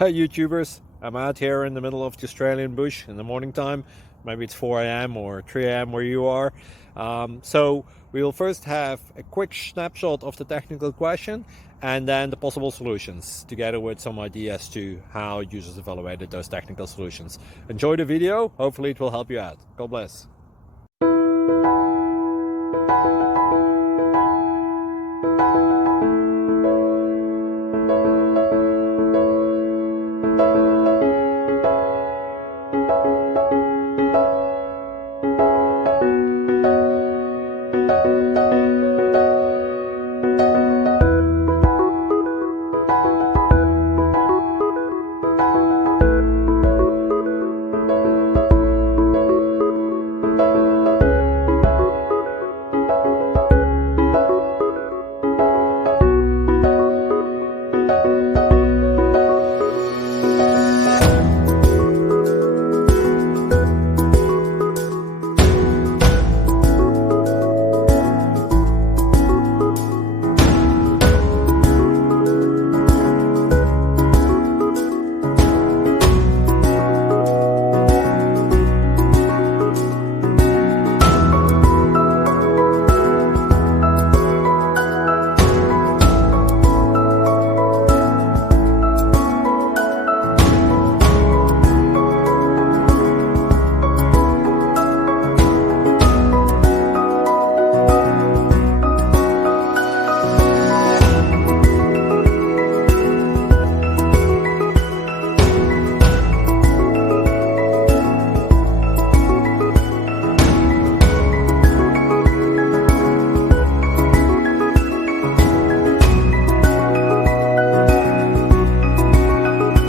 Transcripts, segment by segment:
Hey YouTubers, I'm out here in the middle of the Australian bush in the morning time. Maybe it's 4 a.m. or 3 a.m. where you are. So we will first have a quick snapshot of the technical question and then the possible solutions, together with some ideas to how users evaluated those technical solutions. Enjoy the video, hopefully it will help you out. God bless.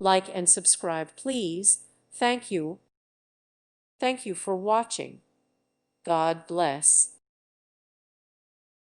Like and subscribe, please. Thank you. Thank you for watching. God bless.